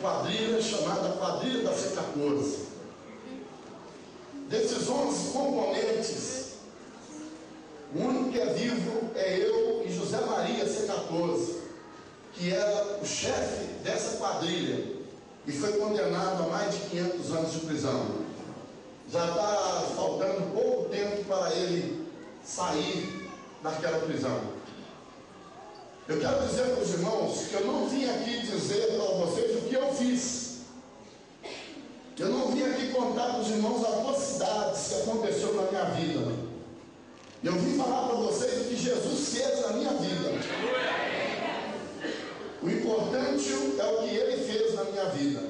quadrilha chamada Quadrilha da C14. Desses 11 componentes, o único que é vivo é eu e José Maria C14, que era o chefe dessa quadrilha e foi condenado a mais de 500 anos de prisão. Já está faltando pouco tempo para ele sair daquela prisão. Eu quero dizer para os irmãos que eu não vim aqui dizer para vocês o que eu fiz. Eu não vim aqui contar para os irmãos atrocidades que aconteceu na minha vida. Eu vim falar para vocês o que Jesus fez na minha vida. O importante é o que Ele fez na minha vida.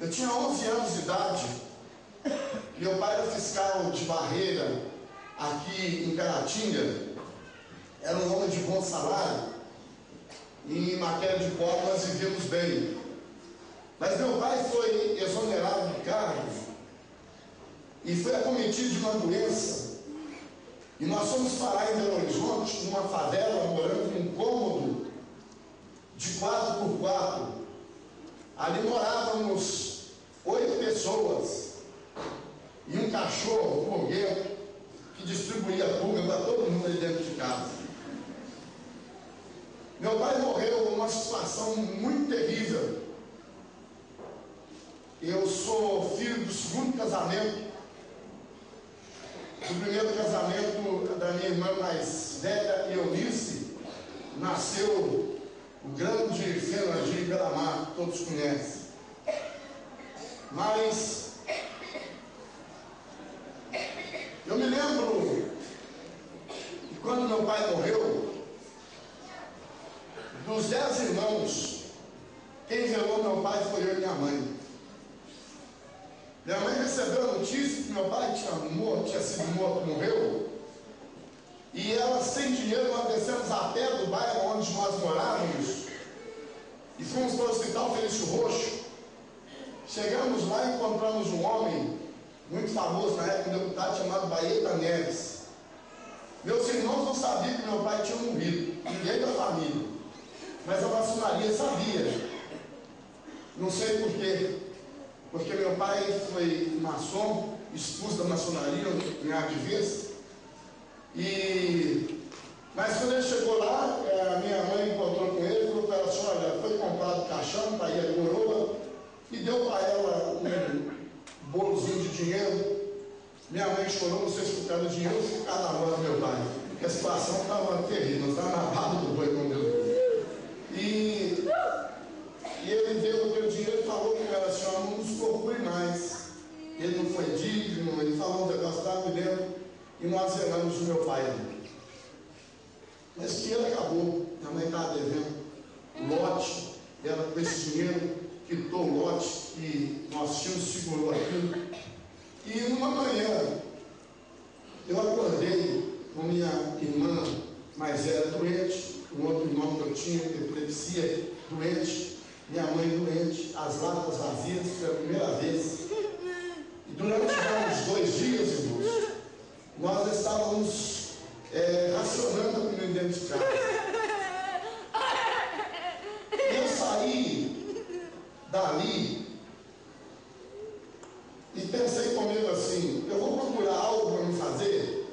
Eu tinha 11 anos de idade. Meu pai era fiscal de barreira aqui em Caratinga. Era um homem de bom salário. E em matéria de pobre nós vivíamos bem. Mas meu pai foi exonerado do cargo e foi acometido de uma doença. E nós fomos parar em Belo Horizonte, numa favela, morando num cômodo de 4x4. Ali morávamos 8 pessoas e um cachorro pulguento que distribuía pulga para todo mundo ali dentro de casa. Meu pai morreu numa situação muito terrível. Eu sou filho do segundo casamento. Do primeiro casamento da minha irmã mais velha, Eunice, nasceu o grande Fernandinho Belamar, que todos conhecem. Mas eu me lembro que quando meu pai morreu, dos 10 irmãos, quem velou meu pai foi eu e minha mãe. Minha mãe recebeu a notícia que meu pai tinha sido morto, morreu. E ela, sem dinheiro, nós descemos a pé do bairro onde nós morávamos e fomos para o Hospital Felício Roxo. Chegamos lá e encontramos um homem muito famoso na época, um deputado chamado Baeta Neves. Meus irmãos não sabiam que meu pai tinha morrido, ninguém da família, mas a maçonaria sabia. Não sei porquê. Porque meu pai foi maçom, expulso da maçonaria em Arquives. Mas quando ele chegou lá, a minha mãe encontrou com ele e falou para ela assim: olha, foi comprado caixão, está aí a coroa, e deu para ela um bolozinho de dinheiro. Minha mãe chorou, não sei se por causa do dinheiro ou se por causa da morte do meu pai, porque a situação estava terrível, nós estávamos na barra do boi, como Deus diz. E ele deu aquele dinheiro e falou com ela assim: ó, não nos procure mais. Ele não foi digno, ele falou um negócio lá, me lembro, e nós zelamos o meu pai. Mas que ele acabou, minha mãe estava devendo o lote, ela com esse dinheiro quitou o lote que nós tínhamos, segurou aquilo. E numa manhã, eu acordei com minha irmã mais velha doente, um outro irmão que eu tinha, epilepsia, doente. Minha mãe doente, as latas vazias, foi a primeira vez. E durante uns 2 dias, irmãos, nós estávamos racionando a comida dentro de casa. E eu saí dali e pensei comigo assim: eu vou procurar algo para me fazer,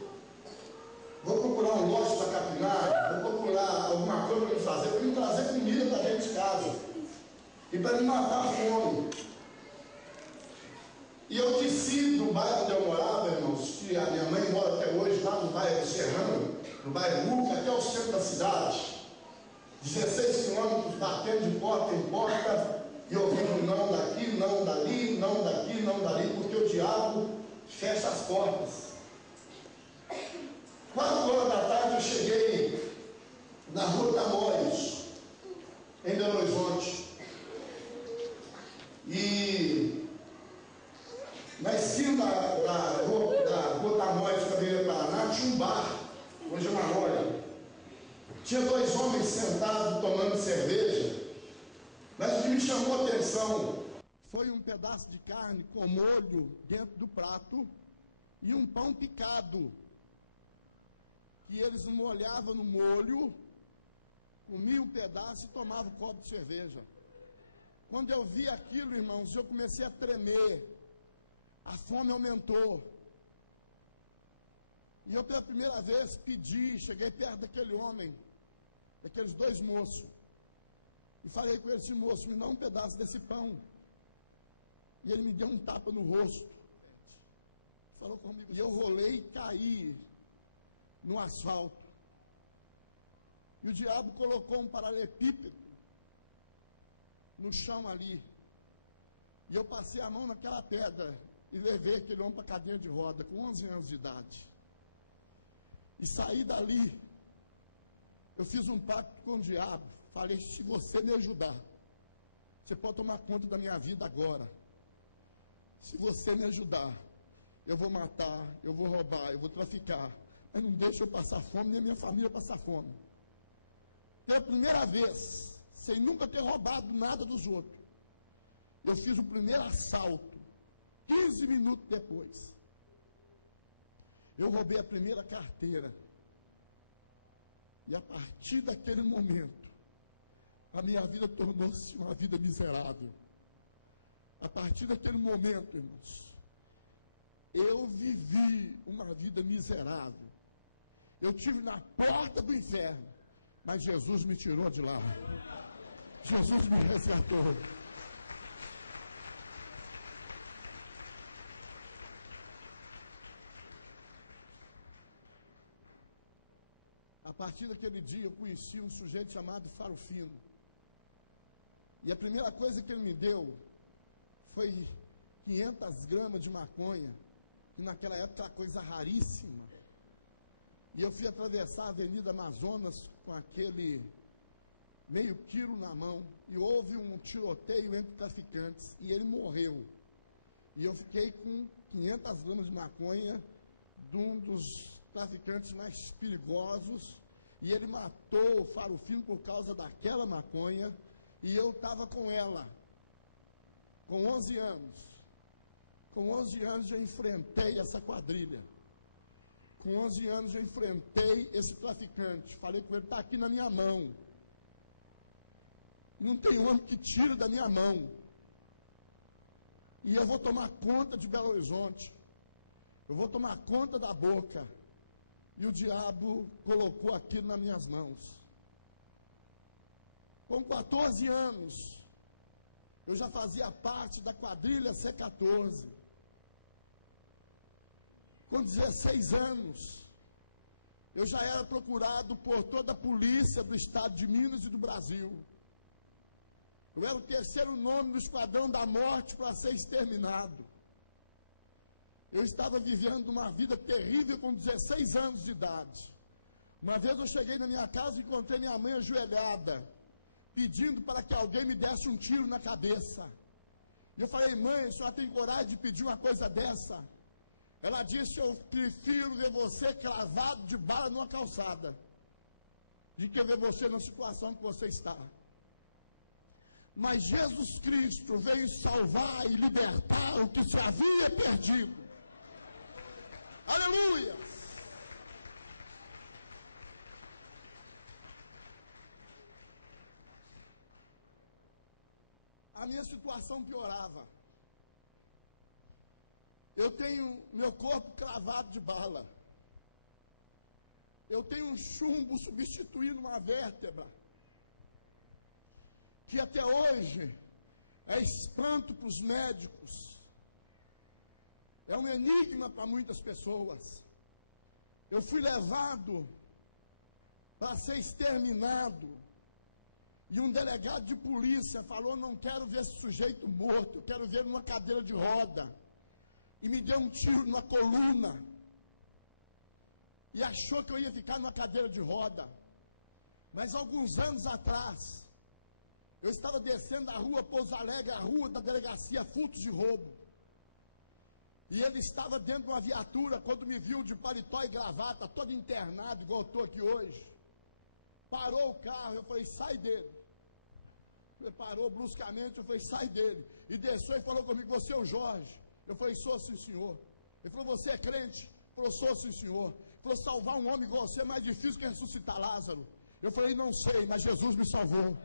vou procurar um lote para capinar, vou procurar alguma coisa para me fazer, para me trazer comida para dentro de casa. E para me matar a fome. E eu desci do bairro onde eu morava, irmãos, que a minha mãe mora até hoje, lá no bairro Serrano, no bairro Luca, até o centro da cidade. 16 quilômetros, batendo de porta em porta, e ouvindo não daqui, não dali, não daqui, não dali, porque o diabo fecha as portas. 4 horas da tarde eu cheguei na Rua Tamoios, em Belo Horizonte. E na esquina da Rua Tamoios, Cadeira Paraná, tinha um bar, hoje é uma loja. Tinha 2 homens sentados tomando cerveja, mas o que me chamou a atenção foi um pedaço de carne com molho dentro do prato e um pão picado, que eles molhavam no molho, comiam um pedaço e tomavam um copo de cerveja. Quando eu vi aquilo, irmãos, eu comecei a tremer. A fome aumentou. E eu pela primeira vez pedi, cheguei perto daquele homem, daqueles dois moços, e falei com esse moço, me dá um pedaço desse pão. E ele me deu um tapa no rosto. Falou comigo. E eu rolei e caí no asfalto. E o diabo colocou um paralelepípedo no chão ali. E eu passei a mão naquela pedra e levei aquele homem para a cadeira de roda com 11 anos de idade. E saí dali. Eu fiz um pacto com o diabo. Falei, se você me ajudar, você pode tomar conta da minha vida agora. Se você me ajudar, eu vou matar, eu vou roubar, eu vou traficar. Mas não deixa eu passar fome, nem a minha família passar fome. Pela primeira vez, sem nunca ter roubado nada dos outros, eu fiz o primeiro assalto. 15 minutos depois, eu roubei a primeira carteira. E a partir daquele momento, a minha vida tornou-se uma vida miserável. A partir daquele momento, irmãos, eu vivi uma vida miserável. Eu estive na porta do inferno, mas Jesus me tirou de lá. Jesus me resgatou. A partir daquele dia eu conheci um sujeito chamado Farofino. E a primeira coisa que ele me deu foi 500 gramas de maconha, que naquela época era coisa raríssima. E eu fui atravessar a Avenida Amazonas com aquele meio quilo na mão, e houve um tiroteio entre traficantes, e ele morreu. E eu fiquei com 500 gramas de maconha de um dos traficantes mais perigosos, e ele matou o Farofino por causa daquela maconha, e eu estava com ela, com 11 anos. Com 11 anos eu enfrentei essa quadrilha. Com 11 anos eu enfrentei esse traficante. Falei com ele, está aqui na minha mão. Não tem homem que tire da minha mão. E eu vou tomar conta de Belo Horizonte. Eu vou tomar conta da Boca. E o diabo colocou aquilo nas minhas mãos. Com 14 anos, eu já fazia parte da quadrilha C14. Com 16 anos, eu já era procurado por toda a polícia do estado de Minas e do Brasil. Eu era o terceiro nome do esquadrão da morte para ser exterminado. Eu estava vivendo uma vida terrível com 16 anos de idade. Uma vez eu cheguei na minha casa e encontrei minha mãe ajoelhada, pedindo para que alguém me desse um tiro na cabeça. E eu falei, mãe, a senhora tem coragem de pedir uma coisa dessa? Ela disse, eu prefiro ver você cravado de bala numa calçada, de que ver você na situação que você está. Mas Jesus Cristo veio salvar e libertar o que se havia perdido. Aleluia! A minha situação piorava. Eu tenho meu corpo cravado de bala. Eu tenho um chumbo substituindo uma vértebra, que até hoje é espanto para os médicos. É um enigma para muitas pessoas. Eu fui levado para ser exterminado. E um delegado de polícia falou, não quero ver esse sujeito morto, eu quero ver ele numa cadeira de roda. E me deu um tiro na coluna. E achou que eu ia ficar numa cadeira de roda. Mas alguns anos atrás, eu estava descendo a rua Pouso Alegre, a rua da delegacia Furtos de Roubo. E ele estava dentro de uma viatura, quando me viu de paletó e gravata, todo internado, igual eu estou aqui hoje. Parou o carro, eu falei, sai dele. Ele parou bruscamente, eu falei, sai dele. E desceu e falou comigo, você é o Jorge? Eu falei, sou sim, senhor. Ele falou, você é crente? Eu falei, sou sim, senhor. Ele falou, salvar um homem igual você é mais difícil que ressuscitar Lázaro. Eu falei, não sei, mas Jesus me salvou.